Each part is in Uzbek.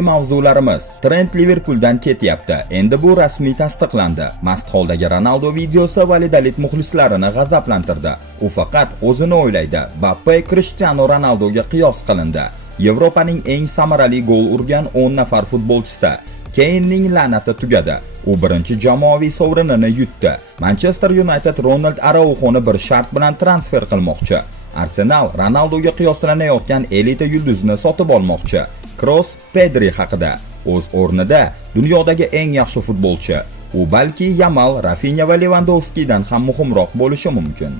Mavzularimiz: Trent Liverpooldan ketyapti. Endi bu rasmiy tasdiqlandi. Mast holdagi Ronaldo videosi Valladolid muxlislarini g'azablantirdi. U faqat o'zini o'ylaydi. Mbappe Cristiano Ronaldoga qiyos qilindi. Yevropaning eng samarali gol urgan 10 nafar futbolchisi. Kane'ning la'nati tugadi. U birinchi jamoaviy sovrinini yutdi. Manchester United Ronald Araujoni bir shart bilan transfer qilmoqchi. Arsenal Ronaldoga qiyoslanayotgan elita yulduzni sotib olmoqchi. Kroos Pedri haqida: o'z o'rnida dunyodagi eng yaxshi futbolchi. U balki Yamal, Rafinha va Lewandowskidan ham muhimroq bo'lishi mumkin.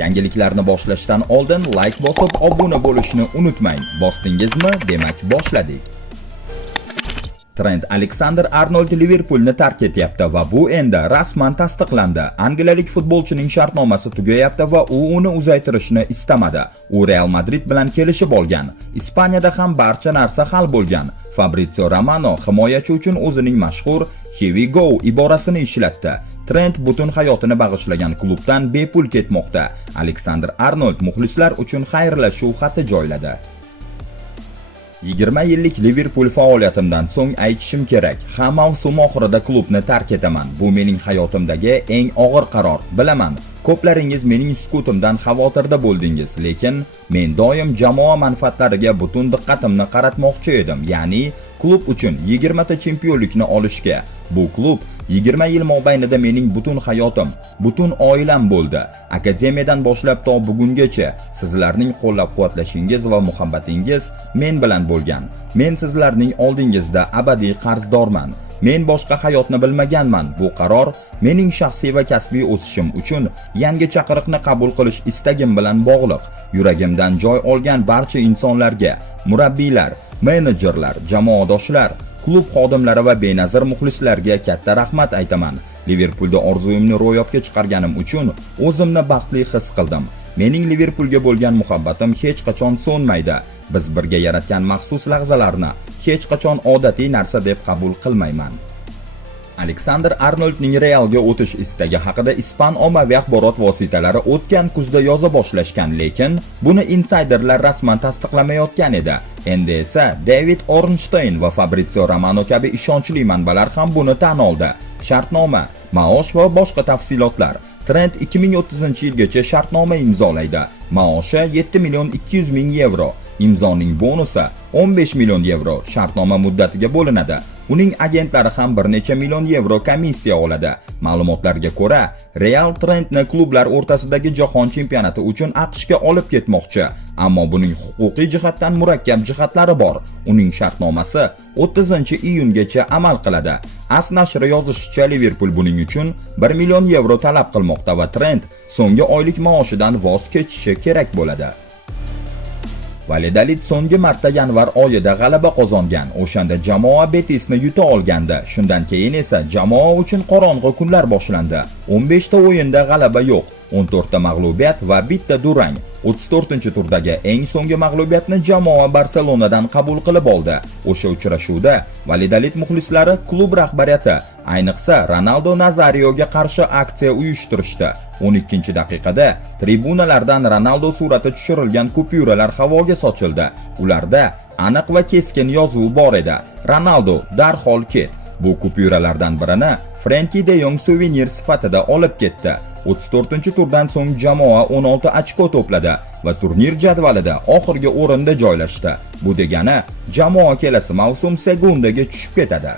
Yangiliklarni boshlashdan oldin like bosib obuna bo'lishni unutmang. Bosdingizmi? Demak boshladik. Trent Alexander-Arnold Liverpoolni tark etyapti va bu endi rasman tasdiqlandi. Angliyalik futbolchining shartnomasi tugayapti va u uni uzaytirishni istamadi. U Real Madrid bilan kelishib olgan. Ispaniyada ham barcha narsa hal bo'lgan. Fabrizio Romano himoyachi uchun o'zining mashhur "Here we go" iborasini ishlatdi. Trent butun hayotini bag'ishlagan klubdan bepul ketmoqda. Alexander-Arnold muxlislar uchun xayrlashuv xati joyladi. 20 yillik Liverpool faoliyatimdan so'ng aytishim kerak. Ha, mavsum oxirida klubni tark etaman. Bu mening hayotimdagi eng og'ir qaror. Bilaman, ko'plaringiz mening sukutimdan xavotirda bo'ldingiz, lekin men doim jamoa manfaatlariga butun diqqatimni qaratmoqchi edim. Ya'ni klub uchun 20 ta chempionlikni olishga. Bu klub 20 yil mobaynida mening butun hayotim, butun oilam bo'ldi. Akademiyadan boshlab to bugungacha sizlarning qo'llab-quvvatlashingiz va muhabbatingiz men bilan bo'lgan. Men sizlarning oldingizda abadiy qarzdorman. Men boshqa hayotni bilmaganman. Bu qaror mening shaxsiy va kasbiy o'sishim uchun yangi chaqiriqni qabul qilish istagim bilan bog'liq. Yuragimdan joy olgan barcha insonlarga, murabbiylar, menejerlar, jamoadoshlar, klub xodimlari va benazir muxlislarga katta rahmat aytaman. Liverpoolda orzuyimni ro'yobga chiqarganim uchun o'zimni baxtli his qildim. Mening Liverpoolga bo'lgan muhabbatim hech qachon so'nmaydi. Biz birga yaratgan maxsus lahzalarni hech qachon odatiy narsa deb qabul qilmayman. Alexander-Arnoldning Realga o'tish istagi haqida ispan ommaviy axborot vositalari o'tgan kuzda yoza boshlashgan, lekin buni insiderlar rasman tasdiqlamayotgan edi. Endi esa David Ornstein va Fabrizio Romano kabi ishonchli manbalar ham buni tan oldi. Shartnoma, maosh va boshqa tafsilotlar. Trent 2030-yilgacha shartnoma imzolaydi. Maoshi 7 million 200 ming yevro. Imzoning bonusi 15 million yevro shartnoma muddatiga bo'linadi. Uning agentlari ham bir necha million yevro komissiya oladi. Ma'lumotlarga ko'ra, Real Trentni klublar o'rtasidagi jahon chempionati uchun AQShga olib ketmoqchi, ammo buning huquqiy jihatdan murakkab jihatlari bor. Uning shartnomasi 30-iyungacha amal qiladi. AS nashri yozishicha, Liverpool buning uchun 1 million yevro talab qilmoqda va Trent so'nggi oylik maoshidan voz kechishi kerak bo'ladi. Valladolid so'nggi marta yanvar oyida g'alaba qozongan. O'shanda jamoa Betisni yuta olgandi. Shundan keyin esa jamoa uchun qorong'u kunlar boshlandi. 15 ta o'yinda g'alaba yo'q, 14 ta mag'lubiyat va bitta durang. 34-turdagi eng so'nggi mag'lubiyatni jamoa Barselonadan qabul qilib oldi. O'sha uchrashuvda Valladolid muxlislari klub rahbariyati, ayniqsa Ronaldo Nazarioga qarshi aksiya uyushtirishdi. 12-daqiqada tribunalardan Ronaldo surati tushirilgan kupyuralar havoga sochildi. Ularda aniq va keskin yozuv bor edi: Ronaldo, darhol ket. Bu kupyuralardan birini Frenkie de Jong suvenir sifatida olib ketdi. 34-turdan so'ng jamoa 16 ochko to'pladi va turnir jadvalida oxirgi o'rinda joylashdi. Bu degani jamoa kelasi mavsum segundaga tushib ketadi.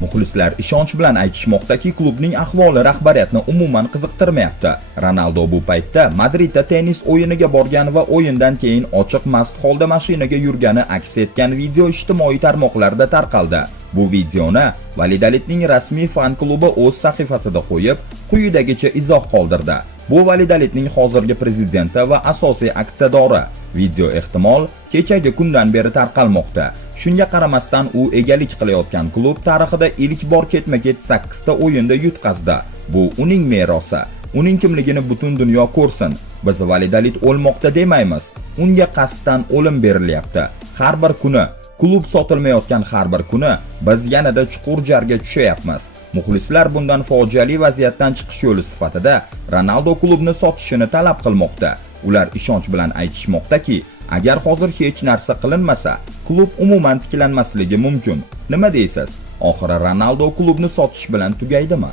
Muxlislar ishonch bilan aytishmoqdaki, klubning ahvoli rahbariyatni umuman qiziqtirmayapti. Ronaldo bu paytda Madridda tennis o'yiniga borgan va o'yindan keyin ochiq mast holda mashinaga yurgani aks etgan video ijtimoiy tarmoqlarda tarqaldi. Bu videoni Valladolidning rasmiy fan klubi o'z sahifasida qo'yib, quyidagicha izoh qoldirdi. Bu Valladolidning hozirgi prezidenti va asosiy aksiyadori. Video ehtimol kechagi kundan beri tarqalmoqda. Shunga qaramasdan u egalik qilayotgan klub tarixida ilk bor ketma-ket 8 ta o'yinda yutqazdi. Bu uning merosi. Uning kimligini butun dunyo ko'rsin. Biz Valladolid o'lmoqda demaymiz. Unga qasddan o'lim berilyapti. Har bir kuni, klub sotilmayotgan har bir kuni biz yanada chuqur jarga tushayapmiz. Muxlislar bundan fojiali vaziyatdan chiqish yo'li sifatida Ronaldo klubni sotishini talab qilmoqda. Ular ishonch bilan aytishmoqdaki, agar hozir hech narsa qilinmasa, klub umuman tiklanmasligi mumkin. Nima deysiz? Oxiri Ronaldo klubni sotish bilan tugaydimi?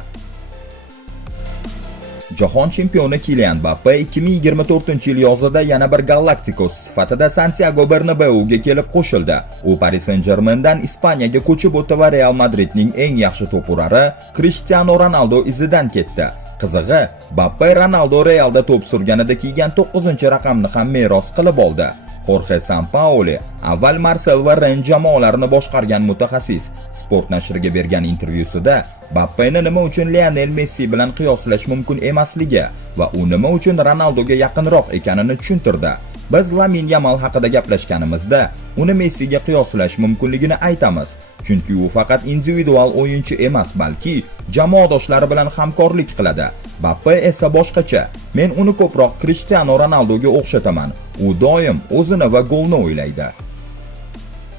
Jahon chempioni Kylian Mbappe 2024-yil yozida yana bir Galacticos sifatida Santiago Bernabeuga kelib qo'shildi. U Paris Saint-Germaindan Ispaniyaga ko'chib o'tdi va Real Madridning eng yaxshi to'purari Cristiano Ronaldo izidan ketdi. Qizig'i, Mbappe Ronaldo Realda to'p surganida kiygan 9-raqamni ham meros qilib oldi. Jorge Sampaoli avval Marsel va Rennes jamoalarini boshqargan mutaxassis Sport nashriga bergan intervyusida Mbappeni nima uchun Lionel Messi bilan qiyoslash mumkin emasligi va u nima uchun Ronaldoga yaqinroq ekanini tushuntirdi. Biz Lamine Yamal haqida gaplashganimizda uni Messiga qiyoslash mumkinligini aytamiz, chunki u faqat individual o'yinchi emas, balki jamoadoshlari bilan hamkorlik qiladi. Mbappe esa boshqacha. Men uni ko'proq Cristiano Ronaldoga o'xshataman. U doim o'zini va golni o'ylaydi.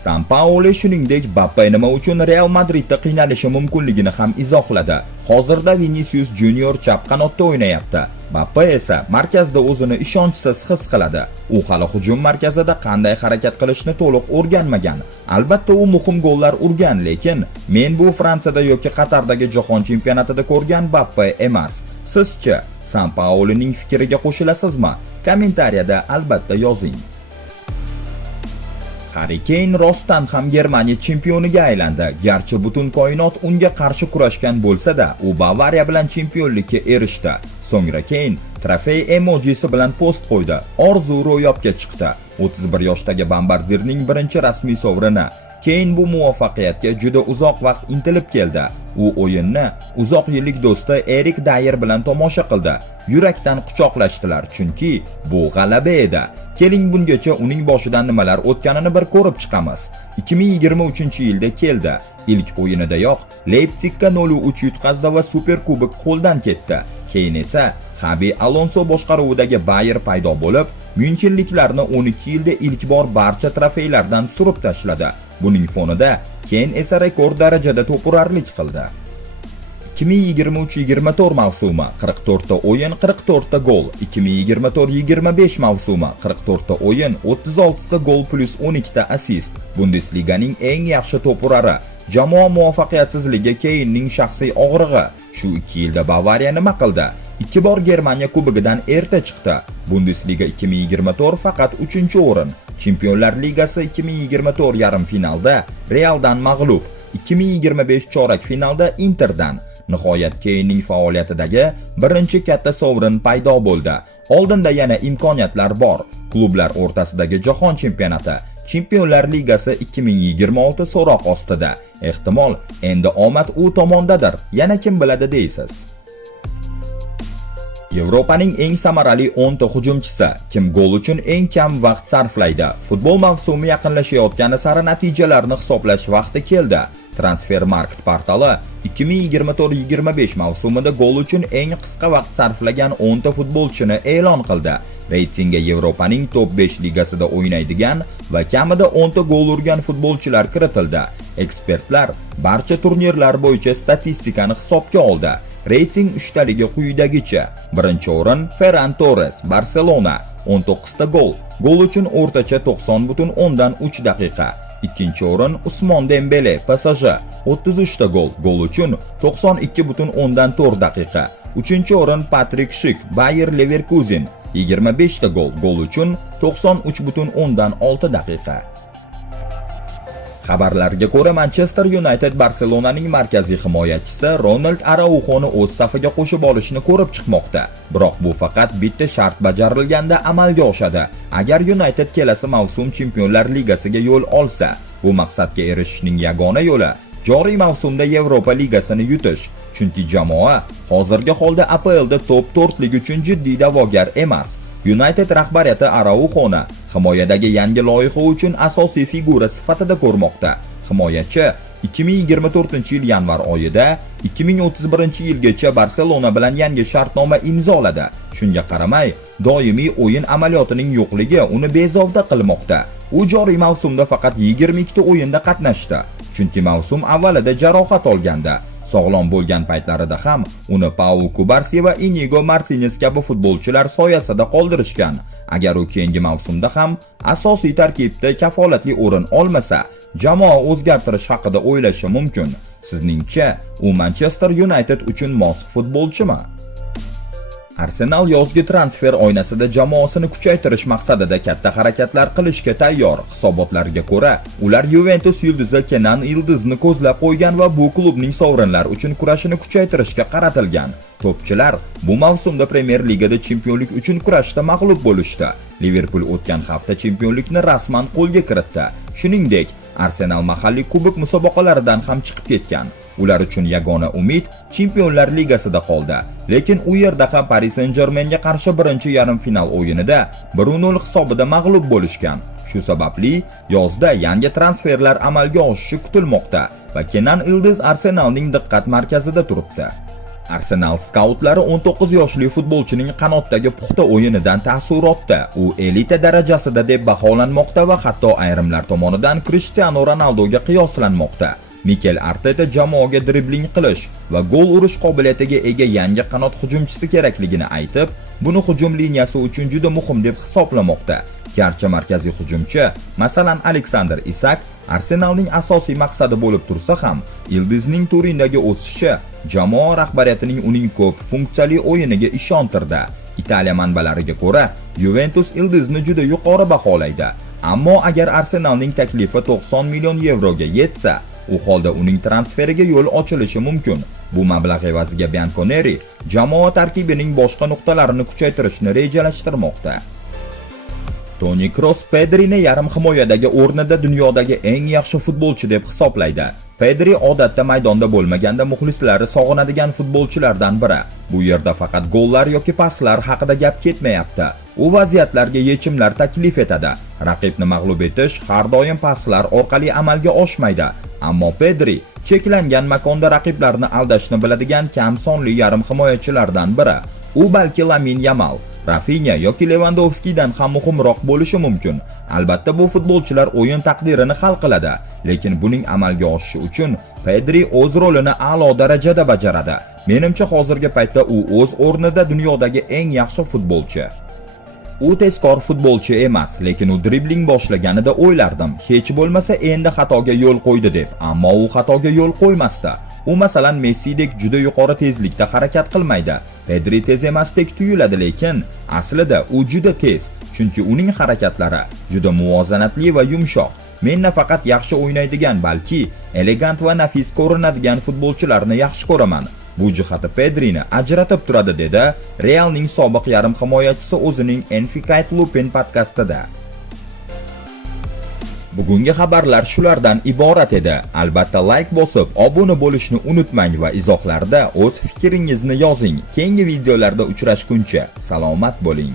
Sampaoli shuningdek Mbappe nima uchun Real Madridda qiynalishi mumkinligini ham izohladi. Hozirda Vinicius Junior chap qanotda o'ynayapti. Mbappe esa markazda o'zini ishonchsiz his qiladi. U hali hujum markazida qanday harakat qilishni to'liq o'rganmagan. Albatta u muhim gollar urgan, lekin men bu Fransiyada yoki Qatardagi jahon chempionatida ko'rgan Mbappe emas. Sizchi Sampaolining fikriga qo'shilasizmi? Kommentariyada albatta yozing. Harry Kane rostdan ham Germaniya chempioniga aylandi. Garchi butun koinot unga qarshi kurashgan bo'lsa-da, u Bavariya bilan chempionlikka erishdi. So'ngra Kane trofey emojisi bilan post qo'ydi. Orzu ro'yobga chiqdi. 31 yoshdagi bombardierning birinchi rasmiy sovrini. Kane bu muvaffaqiyatga juda uzoq vaqt intilib keldi. U o'yinni uzoq yillik do'sti Erik Dyer bilan tomosha qildi. Yurakdan quchoqlashdilar, chunki bu g'alaba edi. Keling bungacha uning boshidan nimalar o'tganini bir ko'rib chiqamiz. 2023-yilda keldi. Ilk o'yinidayoq Leipzigga 0-3 yutqazdi va Super Kubok qo'ldan ketdi. Keyin esa Xabi Alonso boshqaruvidagi Bayer paydo bo'lib, Münchenliklarni 12 yilda ilk bor barcha trofeylardan surib tashladi. Buning fonida Kane esa rekord darajada to'purarlik qildi. 2023-24 mavsumi 44 ta o'yin, 44 ta gol. 2024-25 mavsumi 44 ta o'yin, 36 ta gol plus 12 ta assist. Bundesliganing eng yaxshi to'purari. Jamoa muvaffaqiyatsizligi Kanening shaxsiy og'rig'i. Shu 2 yilda Bavariya nima qildi? 2 bor Germaniya kubogidan erta chiqdi. Bundesliga 2024 faqat 3-o'rin. Chempionlar Ligasi 2024 yarim finalda Realdan mag'lub. 2025 chorak finalda Interdan. Nihoyat Kanening faoliyatidagi birinchi katta sovrin paydo bo'ldi. Oldinda yana imkoniyatlar bor. Klublar o'rtasidagi jahon chempionati, Chempionlar Ligasi 2026 so'roq ostida. Ehtimol endi omad u tomondadir. Yana kim biladi deysiz? Yevropaning eng samarali 10 ta hujumchisi kim gol uchun eng kam vaqt sarflaydi? Futbol mavsumi yaqinlashayotgani sari natijalarni hisoblash vaqti keldi. Transfermarkt portali 2024-25 mavsumida gol uchun eng qisqa vaqt sarflagan 10 ta futbolchini e'lon qildi. Reytingga Yevropaning top 5 ligasida o'ynaydigan va kamida 10 ta gol urgan futbolchilar kiritildi. Ekspertlar barcha turnirlar bo'yicha statistikani hisobga oldi. Reyting 3 taligi quyidagicha. Birinchi o'rin Ferran Torres, Barcelona, 19 ta gol. Gol uchun o'rtacha 90.3 daqiqa. Ikkinchi o'rin Usmon Dembele, PSG, 33 ta gol. Gol uchun 92.4 daqiqa. Uchinchi o'rin Patrick Schick, Bayer Leverkusen, 25 ta gol. Gol uchun 93.6 daqiqa. Xabarlarga ko'ra, Manchester United Barselonaning markaziy himoyachisi Ronald Araujoni o'z safiga qo'shib olishni ko'rib chiqmoqda. Biroq bu faqat bitta shart bajarilganda amalga oshadi. Agar United kelasi mavsum Chempionlar Ligasiga yo'l olsa, bu maqsadga erishishning yagona yo'li joriy mavsumda Yevropa Ligasini yutish. Chunki jamoa hozirgi holda APLda top 4lik uchun jiddiy da'vogar emas. United rahbariyati Araujoni himoyadagi yangi loyiha uchun asosiy figura sifatida ko'rmoqda. Himoyachi 2024-yil yanvar oyida 2031-yilgacha Barselona bilan yangi shartnoma imzoladi. Shunga qaramay, doimiy o'yin amaliyotining yo'qligi uni bezovta qilmoqda. U joriy mavsumda faqat 22 ta o'yinda qatnashdi. Chunki mavsum avvalida jarohat olgandi. Sog'lom bo'lgan paytlarida ham uni Pau Kubarsi va Inigo Martinez kabi futbolchilar soyasida qoldirishgan. Agar u keyingi mavsumda ham asosiy tarkibda kafolatli o'rin olmasa, jamoa o'zgartirish haqida o'ylashi mumkin. Sizningcha, u Manchester United uchun mos futbolchimi? Arsenal yozgi transfer oynasida jamoasini kuchaytirish maqsadida katta harakatlar qilishga tayyor. Hisobotlarga ko'ra, ular Juventus yulduzi Kenan Yildizni ko'zlab qo'ygan va bu klubning sovrinlar uchun kurashini kuchaytirishga qaratilgan. To'pchilar bu mavsumda Premier Ligada chempionlik uchun kurashda mag'lub bo'lishdi. Liverpool o'tgan hafta chempionlikni rasman qo'lga kiritdi. Shuningdek, Arsenal mahalliy kubok musobaqalaridan ham chiqib ketgan. Ular uchun yagona umid Chempionlar Ligasida qoldi. Lekin u yerda ham Paris Saint-Germainga qarshi birinchi yarim final o'yinida 1-0 hisobida mag'lub bo'lishgan. Shu sababli yozda yangi transferlar amalga oshishi kutilmoqda va Kenan Yildiz Arsenalning diqqat markazida turibdi. Arsenal skautlari 19 yoshli futbolchining qanotdagi puxta o'yinidan taassurotda. U elita darajasida deb baholanmoqda va hatto ayrimlar tomonidan Cristiano Ronaldoga qiyoslanmoqda. Mikel Arteta jamoaga dribling qilish va gol urish qobiliyatiga ega yangi qanot hujumchisi kerakligini aytib, buni hujum liniyasi uchun juda muhim deb hisoblamoqda. Garchi markaziy hujumchi, masalan Alexander Isak, Arsenalning asosiy maqsadi bo'lib tursa ham, Yildizning Turindagi o'sishi jamoa rahbariyatining uning ko'p funksiyali o'yiniga ishontirdi. Italiya manbalariga ko'ra, Juventus Yildizni juda yuqori baholaydi. Ammo agar Arsenalning taklifi 90 million yevroga yetsa, u holda uning transferiga yo'l ochilishi mumkin. Bu mablag' evaziga Bianconeri jamoa tarkibining boshqa nuqtalarini kuchaytirishni rejalashtirmoqda. Toni Kroos Pedrini yarim himoyadagi o'rnida dunyodagi eng yaxshi futbolchi deb hisoblaydi. Pedri odatda maydonda bo'lmaganda muxlislari sog'inadigan futbolchilardan biri. Bu yerda faqat gollar yoki paslar haqida gap ketmayapti. U vaziyatlarga yechimlar taklif etadi. Raqibni mag'lub etish har doim paslar orqali amalga oshmaydi. Ammo Pedri cheklangan makonda raqiblarni aldashni biladigan kam sonli yarim himoyachilardan biri. U balki Lamine Yamal, Rafinha yoki Lewandowskidan ham muhimroq bo'lishi mumkin. Albatta bu futbolchilar o'yin taqdirini hal qiladi, lekin buning amalga oshishi uchun Pedri o'z rolini a'lo darajada bajaradi. Menimcha hozirgi paytda u o'z o'rnida dunyodagi eng yaxshi futbolchi. U tezkor futbolchi emas, lekin u dribling boshlaganida o'ylardim, hech bo'lmasa endi xatoga yo'l qo'ydi deb. Ammo u xatoga yo'l qo'ymasdi. U masalan Messidek juda yuqori tezlikda harakat qilmaydi. Pedri tez emasdek tuyuladi, lekin aslida u juda tez, chunki uning harakatlari juda muvozanatli va yumshoq. Men nafaqat yaxshi o'ynaydigan, balki elegant va nafis ko'rinadigan futbolchilarni yaxshi ko'raman. Bu jihati Pedrini ajratib turadi, dedi Realning sobiq yarim himoyachisi o'zining Enfiqayt Lupin podkastida. Bugungi xabarlar shulardan iborat edi. Albatta like bosib, obuna bo'lishni unutmang va izohlarda o'z fikringizni yozing. Keyingi videolarda uchrashguncha salomat bo'ling.